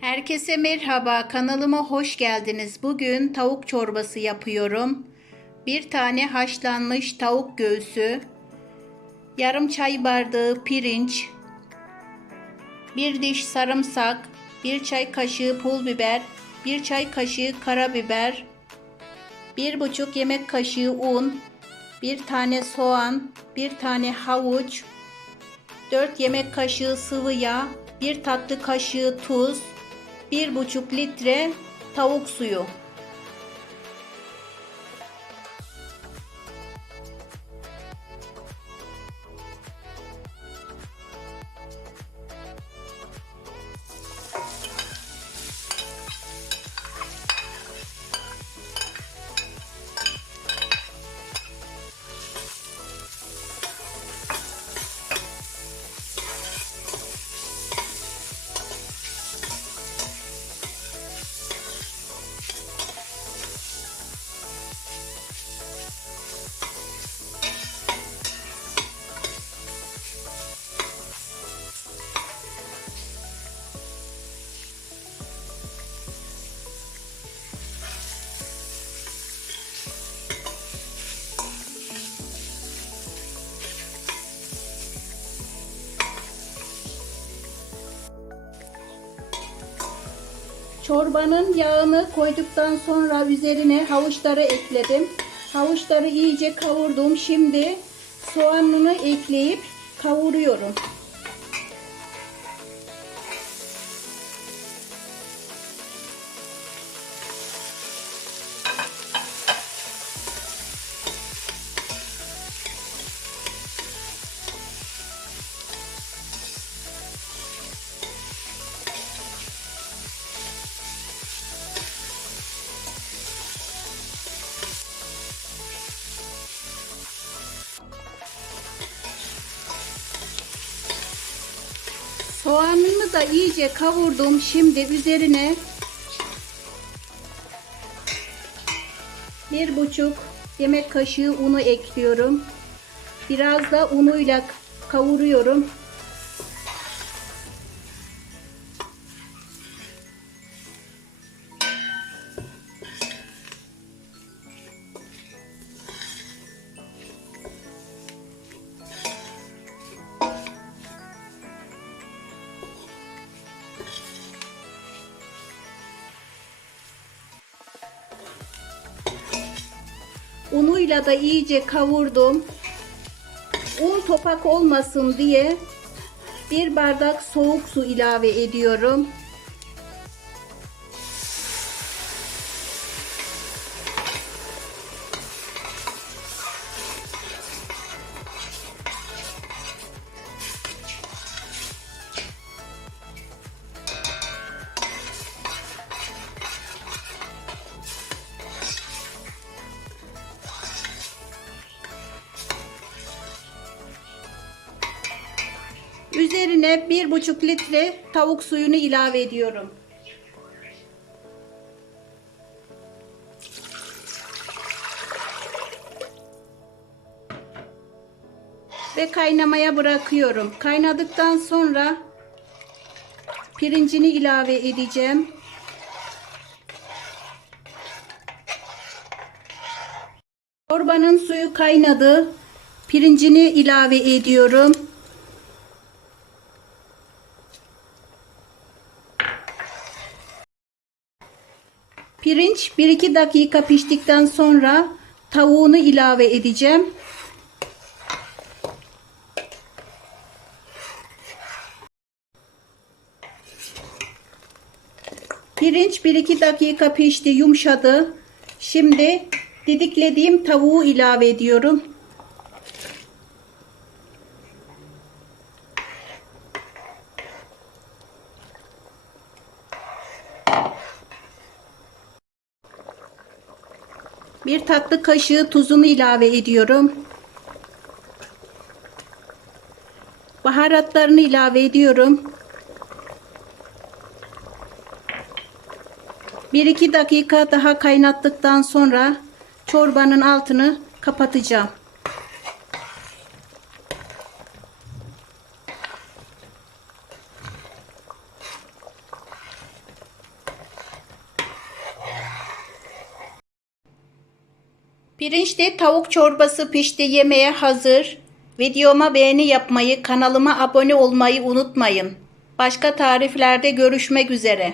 Herkese merhaba, kanalıma hoş geldiniz. Bugün tavuk çorbası yapıyorum. Bir tane haşlanmış tavuk göğsü, yarım çay bardağı pirinç, bir diş sarımsak, bir çay kaşığı pul biber, bir çay kaşığı karabiber, bir buçuk yemek kaşığı un, bir tane soğan, bir tane havuç, 4 yemek kaşığı sıvı yağ, 1 tatlı kaşığı tuz, 1,5 litre tavuk suyu. Çorbanın yağını koyduktan sonra üzerine havuçları ekledim. Havuçları iyice kavurdum. Şimdi soğanını ekleyip kavuruyorum. Soğanını da iyice kavurdum. Şimdi üzerine bir buçuk yemek kaşığı unu ekliyorum. Biraz da unuyla kavuruyorum. Unuyla da iyice kavurdum. Un topak olmasın diye bir bardak soğuk su ilave ediyorum. Üzerine bir buçuk litre tavuk suyunu ilave ediyorum. Ve kaynamaya bırakıyorum. Kaynadıktan sonra pirincini ilave edeceğim. Çorbanın suyu kaynadı. Pirincini ilave ediyorum. Pirinç 1-2 dakika piştikten sonra tavuğunu ilave edeceğim. Pirinç 1-2 dakika pişti, yumuşadı. Şimdi didiklediğim tavuğu ilave ediyorum. Bir tatlı kaşığı tuzunu ilave ediyorum. Baharatlarını ilave ediyorum. 1-2 dakika daha kaynattıktan sonra çorbanın altını kapatacağım. Pirinçli tavuk çorbası pişti yemeğe hazır. Videoma beğeni yapmayı, kanalıma abone olmayı unutmayın. Başka tariflerde görüşmek üzere.